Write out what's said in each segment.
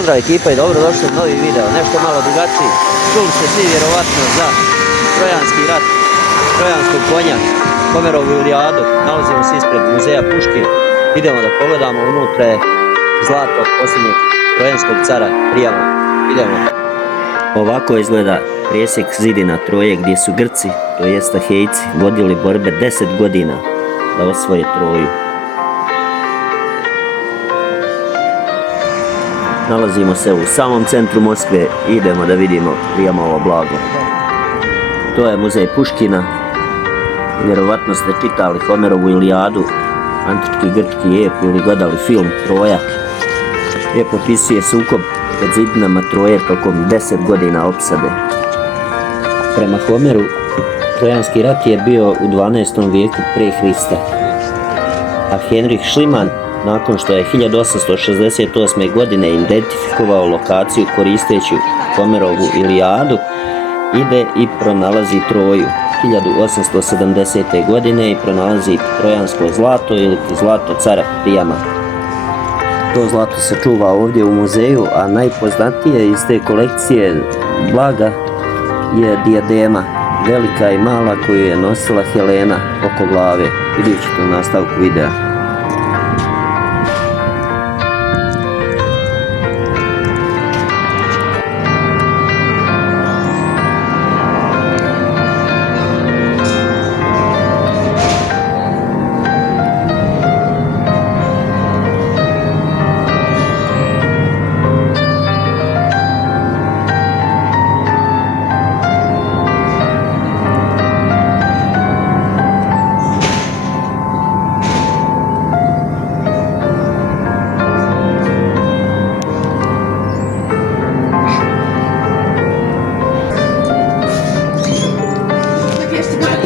pozdrav ekipa i dobrodošli u novi video, nešto malo drugačiji. Čuli ste svi vjerovatno za trojanski rat, trojanskog konja, Homerovu Ilijadu. Nalazimo se ispred muzeja Puškin. Idemo da pogledamo, unutra je zlato posljednjeg trojanskog cara Prijama. Idemo. Ovako izgleda presjek zidina Troje gdje su Grci, to jest Ahejci, vodili borbe 10 godina da osvoje Troju. Nalazimo se u samom centru Moskve i idemo da vidimo Prijamovo blago. To je muzej Puškina. Vjerovatno ste čitali Homerovu Ilijadu, antički grčki ep ili gledali film Troja. Ep opisuje sukob pred zidinama Troje tokom 10 godina opsade. Prema Homeru, Trojanski rat je bio u 12. vijeku prije Hrista. A Henrich Schliemann, nakon što je 1868. godine identifikovao lokaciju koristeći Homerovu Ilijadu, ide i pronalazi Troju 1870. godine i pronalazi trojansko zlato ili zlato cara Prijama. To zlato se čuva ovdje u muzeju, a najpoznatije iz te kolekcije blaga je dijadema, velika i mala, koju je nosila Helena oko glave. Vidjet ćete u nastavku videa.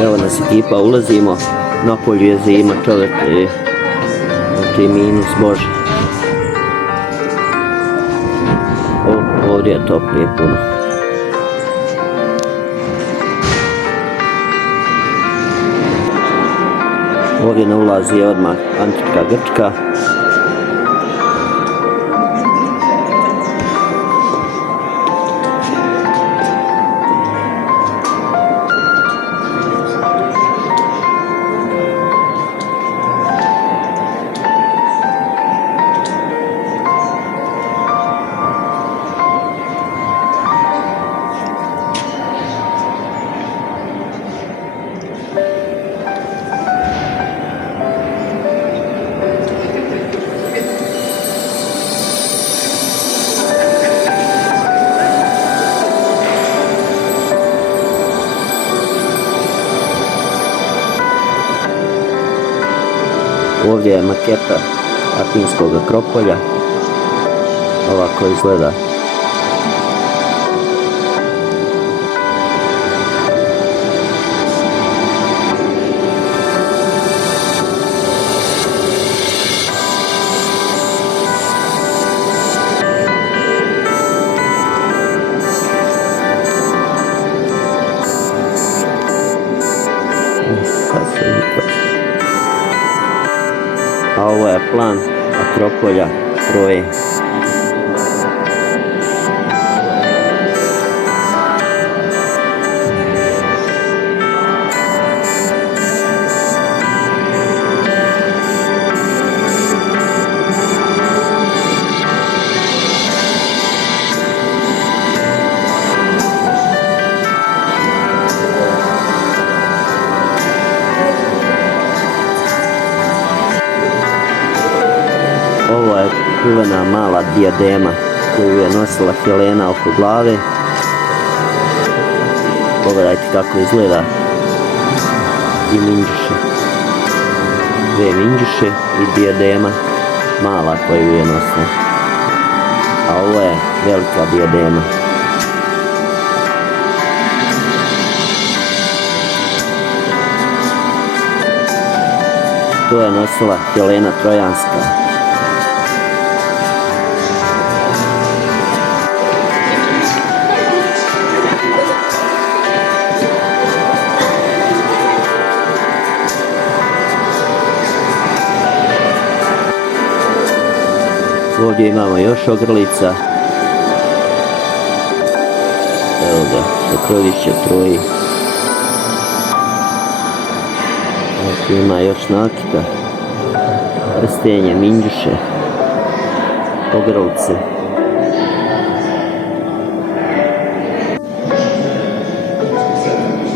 Evo nas ekipa, ulazimo, napolju je zima, čovjek je minus Bože. Ovdje je toplije puno. Ovdje na ulazi je odmah antička Grčka. Ovdje je maketa Atinskog Akropolja. Ovako izgleda. A ovo je plan Akropolja Troje. Ovo je čuvena mala dijadema koju je nosila Helena oko glave. Pogledajte kako izgleda. I minđuše. Dve minđuše i dijadema mala koju je nosila. A ovo je velika dijadema. To je nosila Helena Trojanska. Ovdje imamo još ogrlica Evo ga, Pokrović je Troji. Ovdje ima još nakita. Prstenje, minđuše, pogrlovce.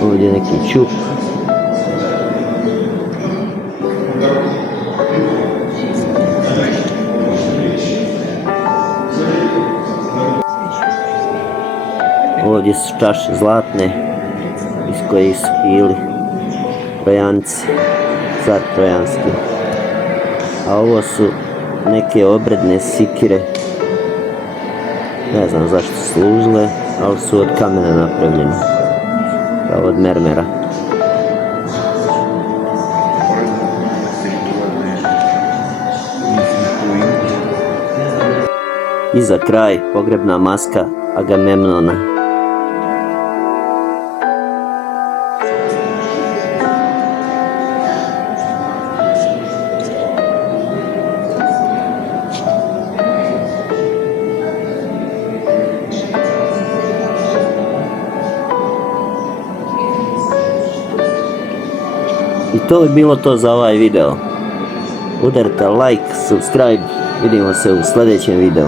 Ovdje je neki čup. Ovdje su čaše zlatne iz kojih su pili Trojanci, car Trojanski. A ovo su neke obredne sikire, ne znam zašto su služile, ali su od kamena napravljene, kao od mermera. I za kraj pogrebna maska Agamemnona. I to bi bilo to za ovaj video. Udarite like, subscribe, vidimo se u sljedećem videu.